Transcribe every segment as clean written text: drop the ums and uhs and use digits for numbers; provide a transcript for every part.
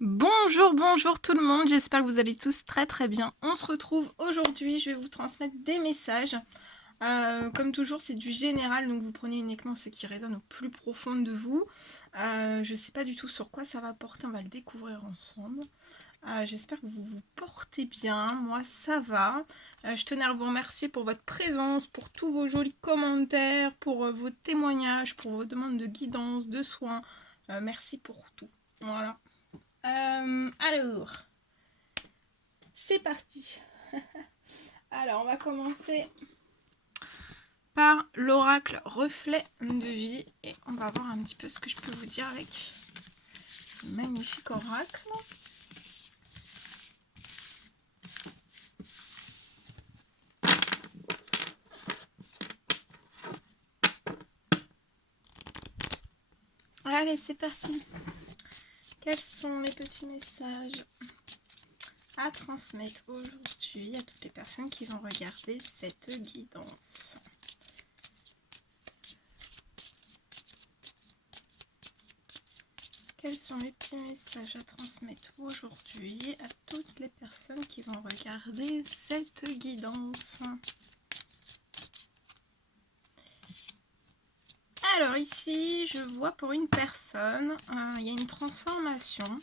Bonjour, bonjour tout le monde, j'espère que vous allez tous très bien. On se retrouve aujourd'hui, je vais vous transmettre des messages. Comme toujours, c'est du général, donc vous prenez uniquement ce qui résonne au plus profond de vous. Je ne sais pas du tout sur quoi ça va porter, on va le découvrir ensemble. J'espère que vous vous portez bien, moi ça va. Je tenais à vous remercier pour votre présence, pour tous vos jolis commentaires, pour vos témoignages, pour vos demandes de guidance, de soins. Merci pour tout. Voilà. Alors, c'est parti. Alors, on va commencer par l'oracle reflet de vie et on va voir un petit peu ce que je peux vous dire avec ce magnifique oracle. Allez, c'est parti. Quels sont mes petits messages à transmettre aujourd'hui à toutes les personnes qui vont regarder cette guidance? Quels sont mes petits messages à transmettre aujourd'hui à toutes les personnes qui vont regarder cette guidance? Alors ici, je vois pour une personne, il y a une transformation.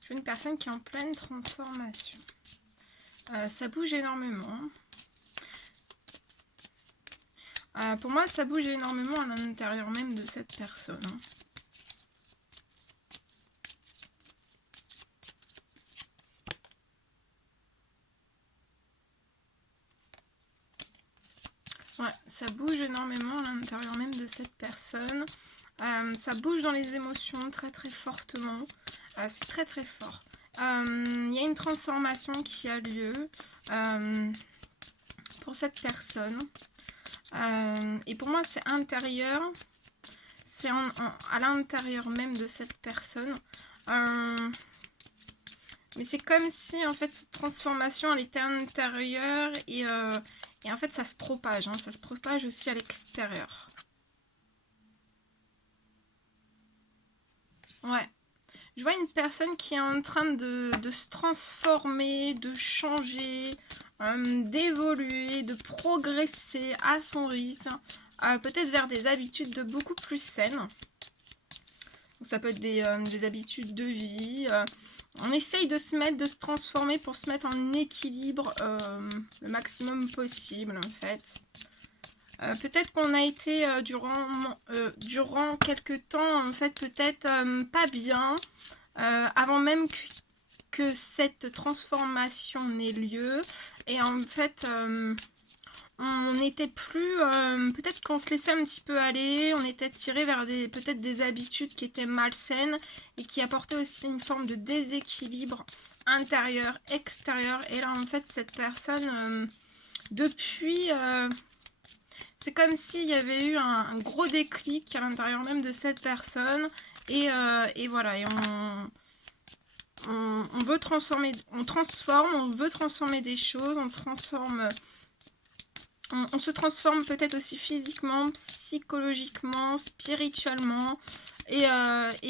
Je vois une personne qui est en pleine transformation. Ça bouge énormément. Pour moi, ça bouge énormément à l'intérieur même de cette personne. Ouais, ça bouge énormément à l'intérieur même de cette personne. Ça bouge dans les émotions très fortement. C'est très fort. Il y a une transformation qui a lieu pour cette personne. Et pour moi, c'est intérieur. C'est à l'intérieur même de cette personne. Mais c'est comme si, en fait, cette transformation, elle était intérieure et en fait, ça se propage. Ça se propage aussi à l'extérieur. Ouais. Je vois une personne qui est en train de se transformer, de changer, d'évoluer, de progresser à son rythme, peut-être vers des habitudes de beaucoup plus saines. Donc ça peut être des habitudes de vie. On essaye de se transformer pour se mettre en équilibre le maximum possible en fait. Peut-être qu'on a été durant quelques temps en fait peut-être pas bien avant même que cette transformation n'ait lieu et en fait on n'était plus peut-être qu'on se laissait un petit peu aller, on était tiré vers peut-être des habitudes qui étaient malsaines et qui apportaient aussi une forme de déséquilibre intérieur, extérieur. Et là en fait cette personne depuis c'est comme s'il y avait eu un gros déclic à l'intérieur même de cette personne et voilà, et on veut transformer, on veut transformer des choses, on se transforme peut-être aussi physiquement, psychologiquement, spirituellement et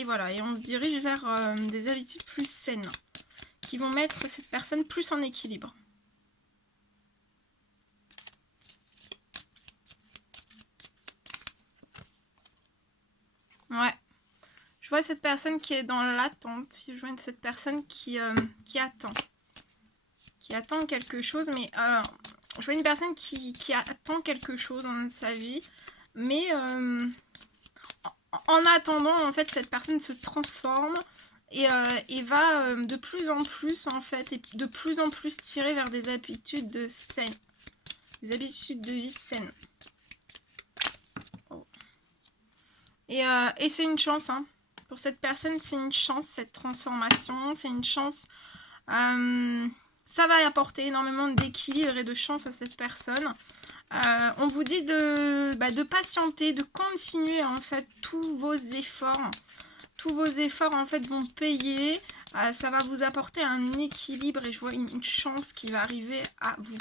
voilà, et on se dirige vers des habitudes plus saines qui vont mettre cette personne plus en équilibre. Ouais. Je vois cette personne qui est dans l'attente. Je vois cette personne qui attend. Qui attend quelque chose. Mais je vois une personne qui attend quelque chose dans sa vie. Mais en attendant, en fait, cette personne se transforme et va de plus en plus, en fait, et de plus en plus tirer vers des habitudes de saines. Des habitudes de vie saines. Oh. Et c'est une chance, hein. Pour cette personne, c'est une chance, cette transformation. C'est une chance. Ça va apporter énormément d'équilibre et de chance à cette personne. On vous dit de patienter, de continuer en fait tous vos efforts. Tous vos efforts en fait vont payer. Ça va vous apporter un équilibre et je vois une chance qui va arriver à vous.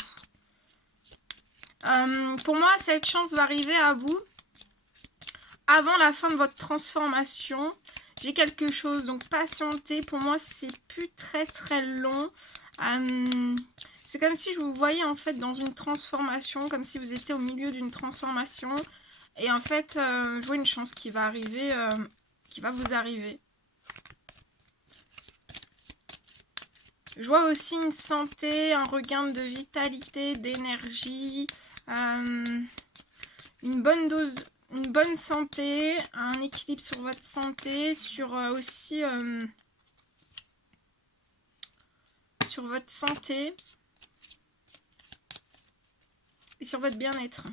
Pour moi, cette chance va arriver à vous avant la fin de votre transformation J'ai quelque chose, donc patienter, pour moi, c'est plus très long. C'est comme si je vous voyais en fait dans une transformation, comme si vous étiez au milieu d'une transformation. Et en fait, je vois une chance qui va arriver, qui va vous arriver. Je vois aussi une santé, un regain de vitalité, d'énergie, une bonne dose, une bonne santé, un équilibre sur votre santé, sur aussi sur votre santé et sur votre bien-être.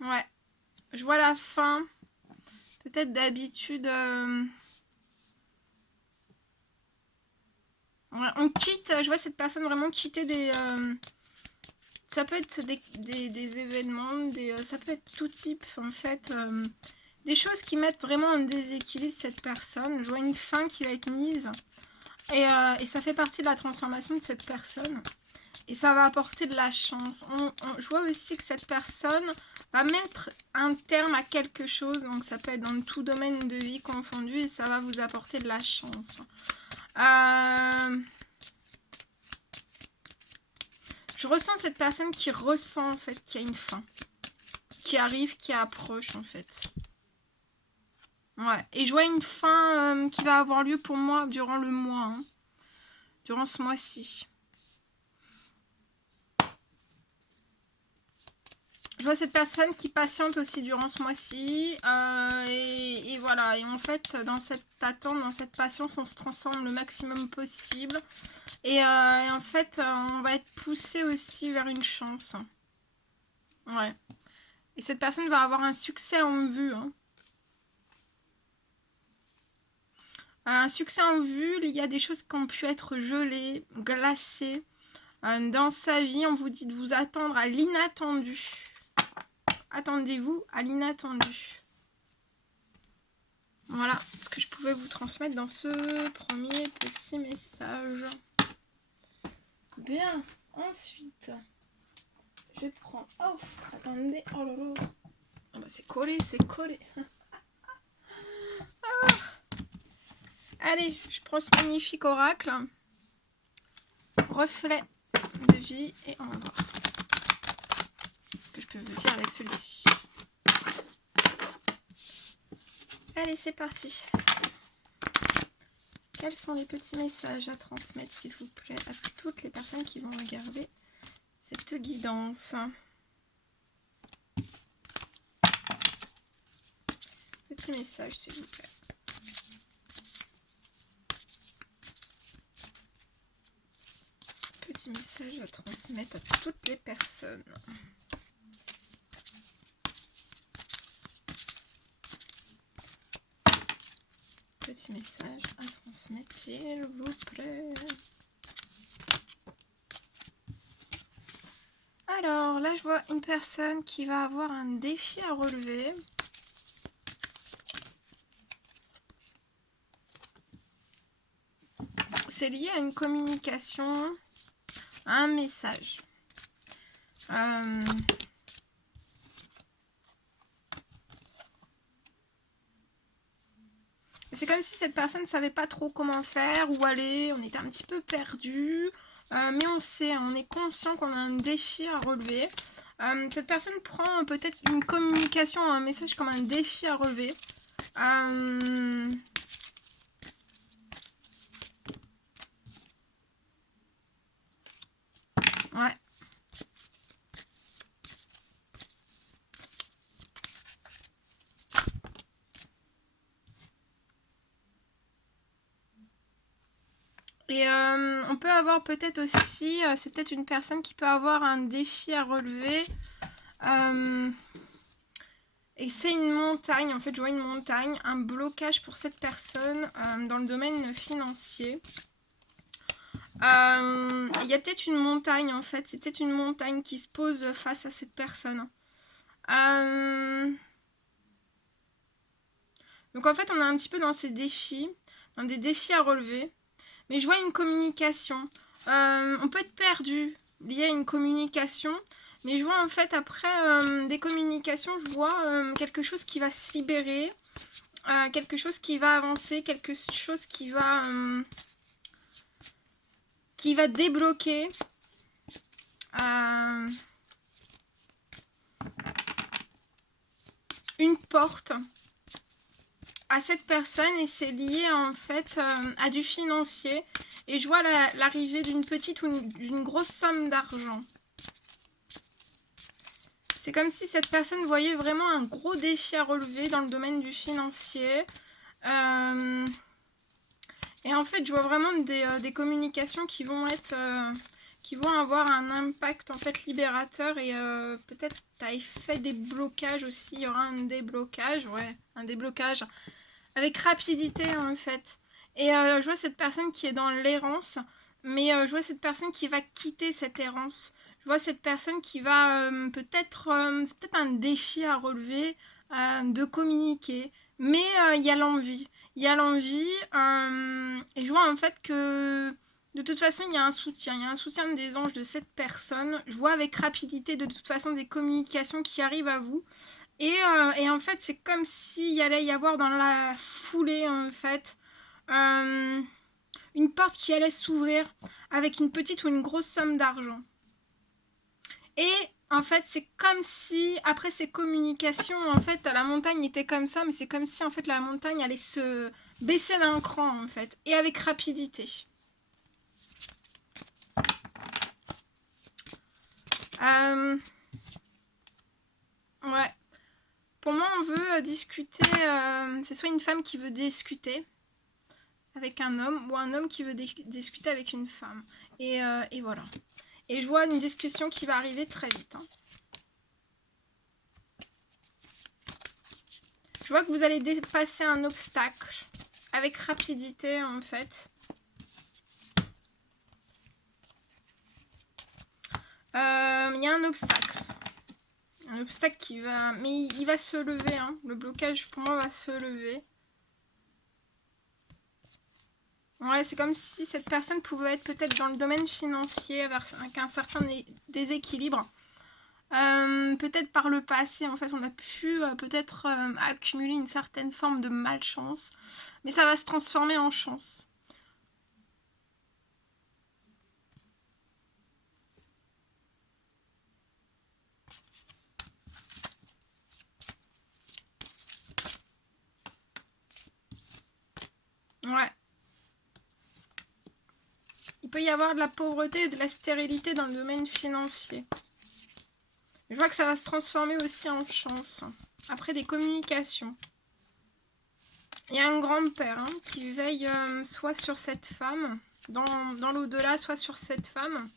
Ouais, je vois la fin. Peut-être d'habitude... ouais, on quitte, je vois cette personne vraiment quitter des... ça peut être des événements, ça peut être tout type en fait. Des choses qui mettent vraiment en déséquilibre cette personne. Je vois une fin qui va être mise. Et ça fait partie de la transformation de cette personne. Et ça va apporter de la chance. Je vois aussi que cette personne va mettre un terme à quelque chose. Donc ça peut être dans tout domaine de vie confondu. Et ça va vous apporter de la chance. Je ressens cette personne qui ressent en fait qu'il y a une fin. Qui arrive, qui approche en fait. Ouais. Et je vois une fin qui va avoir lieu pour moi durant le mois. Hein. Durant ce mois-ci. Je vois cette personne qui patiente aussi durant ce mois-ci. Et voilà. Et en fait, dans cette attente, dans cette patience, on se transforme le maximum possible. Et en fait, on va être poussé aussi vers une chance. Ouais. Et cette personne va avoir un succès en vue. Hein. Un succès en vue, il y a des choses qui ont pu être gelées, glacées. Dans sa vie, on vous dit de vous attendre à l'inattendu. Attendez-vous à l'inattendu. Voilà ce que je pouvais vous transmettre dans ce premier petit message. Bien, ensuite, je prends... Oh, attendez, oh là là. Ah bah c'est collé, c'est collé. Ah. Allez, je prends ce magnifique oracle. Reflet de vie et on va voir ce que je peux vous dire avec celui-ci. Allez, c'est parti. Quels sont les petits messages à transmettre, s'il vous plaît, à toutes les personnes qui vont regarder cette guidance? Petit message, s'il vous plaît. Petit message à transmettre à toutes les personnes. Petit message à transmettre, s'il vous plaît. Alors, là, je vois une personne qui va avoir un défi à relever. C'est lié à une communication, à un message. C'est comme si cette personne ne savait pas trop comment faire, où aller, on était un petit peu perdu, mais on sait, on est conscient qu'on a un défi à relever. Cette personne prend peut-être une communication, un message comme un défi à relever. Ouais. Et on peut avoir peut-être aussi, c'est peut-être une personne qui peut avoir un défi à relever. Et c'est une montagne, en fait je vois une montagne, un blocage pour cette personne dans le domaine financier. Il y a peut-être une montagne en fait, c'est peut-être une montagne qui se pose face à cette personne. Donc en fait on est un petit peu dans ces défis, dans des défis à relever. Mais je vois une communication. On peut être perdu. lié à une communication. Mais je vois en fait après des communications, je vois quelque chose qui va se libérer, quelque chose qui va avancer, quelque chose qui va débloquer. Une porte à cette personne et c'est lié en fait à du financier et je vois l'arrivée d'une petite ou d'une grosse somme d'argent. C'est comme si cette personne voyait vraiment un gros défi à relever dans le domaine du financier. Et en fait, je vois vraiment des communications qui vont être... qui vont avoir un impact en fait libérateur et peut-être à effet des blocages aussi. Il y aura un déblocage, ouais, un déblocage avec rapidité en fait. Et je vois cette personne qui est dans l'errance, mais je vois cette personne qui va quitter cette errance. Je vois cette personne qui va peut-être, c'est peut-être un défi à relever, de communiquer, mais il y a l'envie. Il y a l'envie, et je vois en fait que de toute façon il y a un soutien des anges de cette personne. Je vois avec rapidité de toute façon des communications qui arrivent à vous. Et en fait, c'est comme s'il allait y avoir dans la foulée, en fait, une porte qui allait s'ouvrir avec une petite ou une grosse somme d'argent. Et en fait, c'est comme si, après ces communications, en fait, la montagne était comme ça, mais c'est comme si, en fait, la montagne allait se baisser d'un cran, en fait, et avec rapidité. Ouais. Pour moi, on veut discuter, c'est soit une femme qui veut discuter avec un homme ou un homme qui veut discuter avec une femme. Et voilà. Et je vois une discussion qui va arriver très vite. Hein. Je vois que vous allez dépasser un obstacle avec rapidité en fait. Il y a un obstacle. Un obstacle qui va... Mais il va se lever. Hein. Le blocage pour moi va se lever. Ouais, c'est comme si cette personne pouvait être peut-être dans le domaine financier avec un certain déséquilibre. Peut-être par le passé, en fait, on a pu peut-être accumuler une certaine forme de malchance. Mais ça va se transformer en chance. Ouais. Il peut y avoir de la pauvreté et de la stérilité dans le domaine financier. Je vois que ça va se transformer aussi en chance. Après des communications. Il y a un grand-père hein, qui veille soit sur cette femme, dans l'au-delà, soit sur cette femme,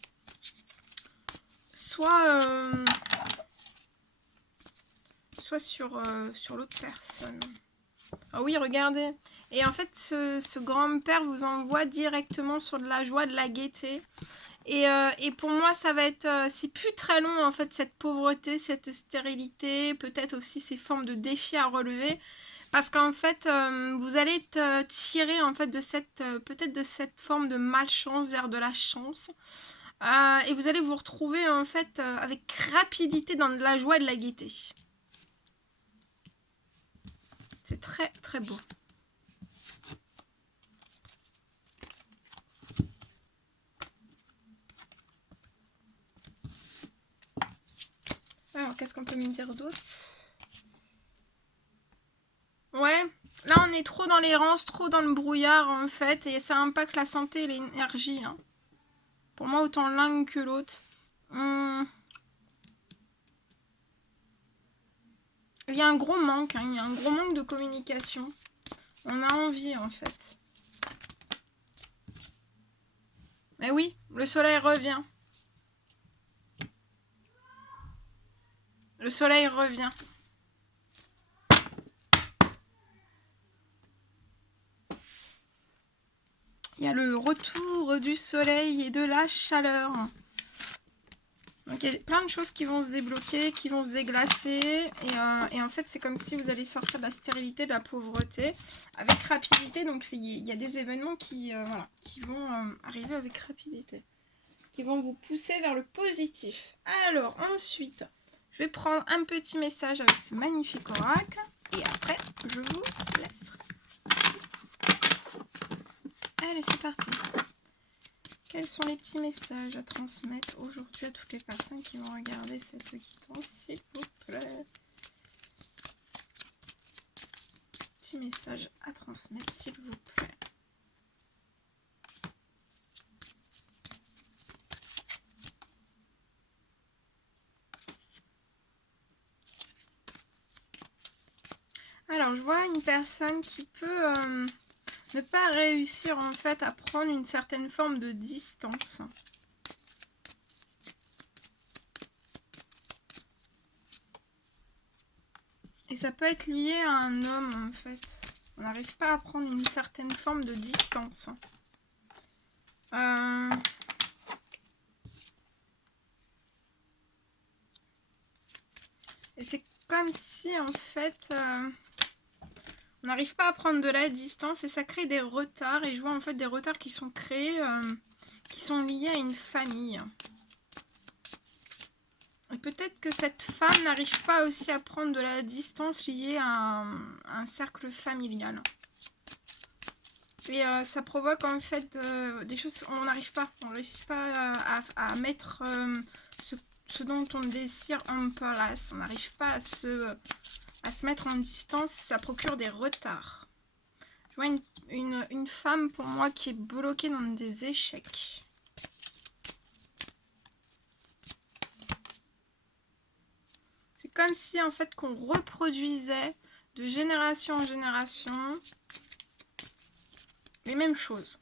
soit sur l'autre personne. Ah oui, regardez. Et en fait, ce grand-père vous envoie directement sur de la joie, de la gaieté. Et pour moi, ça va être... c'est plus très long, en fait, cette pauvreté, cette stérilité, peut-être aussi ces formes de défis à relever. Parce qu'en fait, vous allez être tiré, en fait, de cette... peut-être de cette forme de malchance vers de la chance. Et vous allez vous retrouver, en fait, avec rapidité dans de la joie et de la gaieté. C'est très, très beau. Alors, qu'est-ce qu'on peut me dire d'autre? Ouais, là on est trop dans l'errance, trop dans le brouillard en fait, et ça impacte la santé et l'énergie. Hein. Pour moi, autant l'un que l'autre. Il y a un gros manque, hein, il y a un gros manque de communication. On a envie en fait. Mais oui, le soleil revient. Le soleil revient. Il y a le retour du soleil et de la chaleur. Donc il y a plein de choses qui vont se débloquer, qui vont se déglacer. Et en fait, c'est comme si vous allez sortir de la stérilité, de la pauvreté, avec rapidité. Donc il y a des événements qui, voilà, qui vont arriver avec rapidité. qui vont vous pousser vers le positif. Alors ensuite, je vais prendre un petit message avec ce magnifique oracle et après je vous laisserai. Allez, c'est parti. Quels sont les petits messages à transmettre aujourd'hui à toutes les personnes qui vont regarder cette guidance, s'il vous plaît? Petit message à transmettre, s'il vous plaît. Alors, je vois une personne qui peut ne pas réussir en fait à prendre une certaine forme de distance. Et ça peut être lié à un homme en fait. On n'arrive pas à prendre une certaine forme de distance. Et c'est comme si en fait on n'arrive pas à prendre de la distance et ça crée des retards. Et je vois en fait des retards qui sont créés, qui sont liés à une famille. Et peut-être que cette femme n'arrive pas aussi à prendre de la distance liée à un cercle familial. Et ça provoque en fait des choses, on n'arrive pas, on ne réussit pas à mettre ce dont on désire en place. On n'arrive pas à se mettre en distance, ça procure des retards. Je vois une femme pour moi qui est bloquée dans des échecs. C'est comme si en fait qu'on reproduisait de génération en génération les mêmes choses.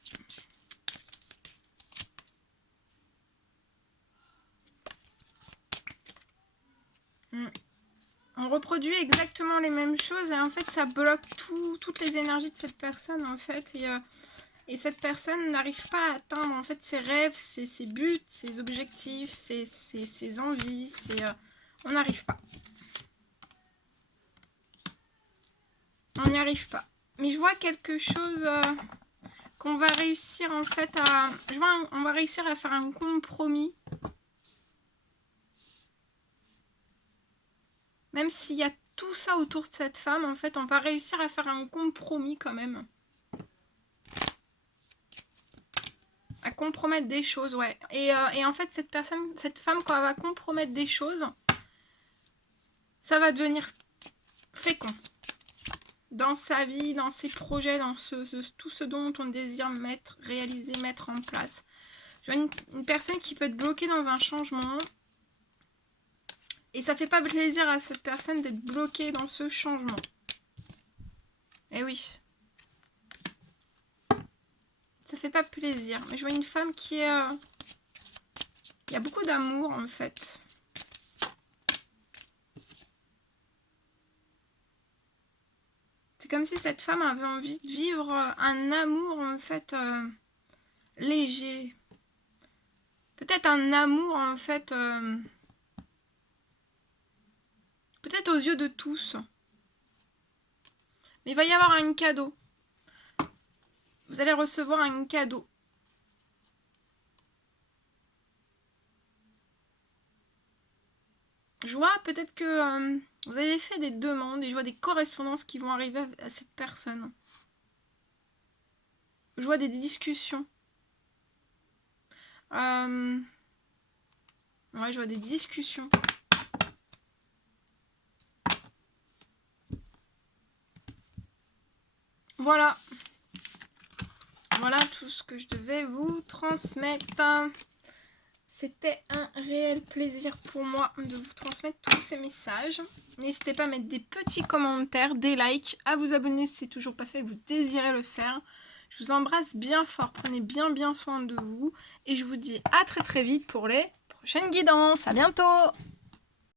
On reproduit exactement les mêmes choses et en fait ça bloque toutes les énergies de cette personne en fait et cette personne n'arrive pas à atteindre en fait ses rêves, ses buts, ses objectifs, ses envies, on n'arrive pas. On n'y arrive pas. Mais je vois quelque chose qu'on va réussir en fait à... on va réussir à faire un compromis. Même s'il y a tout ça autour de cette femme, en fait, on va réussir à faire un compromis quand même. À compromettre des choses, ouais. Et en fait, cette femme, quand elle va compromettre des choses, ça va devenir fécond. Dans sa vie, dans ses projets, dans tout ce dont on désire réaliser, mettre en place. Je vois une personne qui peut être bloquée dans un changement. Et ça fait pas plaisir à cette personne d'être bloquée dans ce changement. Eh oui. Ça fait pas plaisir. Mais je vois une femme qui est... Il y a beaucoup d'amour en fait. C'est comme si cette femme avait envie de vivre un amour en fait léger. Peut-être un amour en fait... peut-être aux yeux de tous. Mais il va y avoir un cadeau. Vous allez recevoir un cadeau. Je vois peut-être que vous avez fait des demandes et je vois des correspondances qui vont arriver à cette personne. Je vois des discussions. Ouais, je vois des discussions. Voilà. Voilà tout ce que je devais vous transmettre. C'était un réel plaisir pour moi de vous transmettre tous ces messages. N'hésitez pas à mettre des petits commentaires, des likes, à vous abonner si c'est toujours pas fait et que vous désirez le faire. Je vous embrasse bien fort, prenez bien soin de vous. Et je vous dis à très vite pour les prochaines guidances. À bientôt!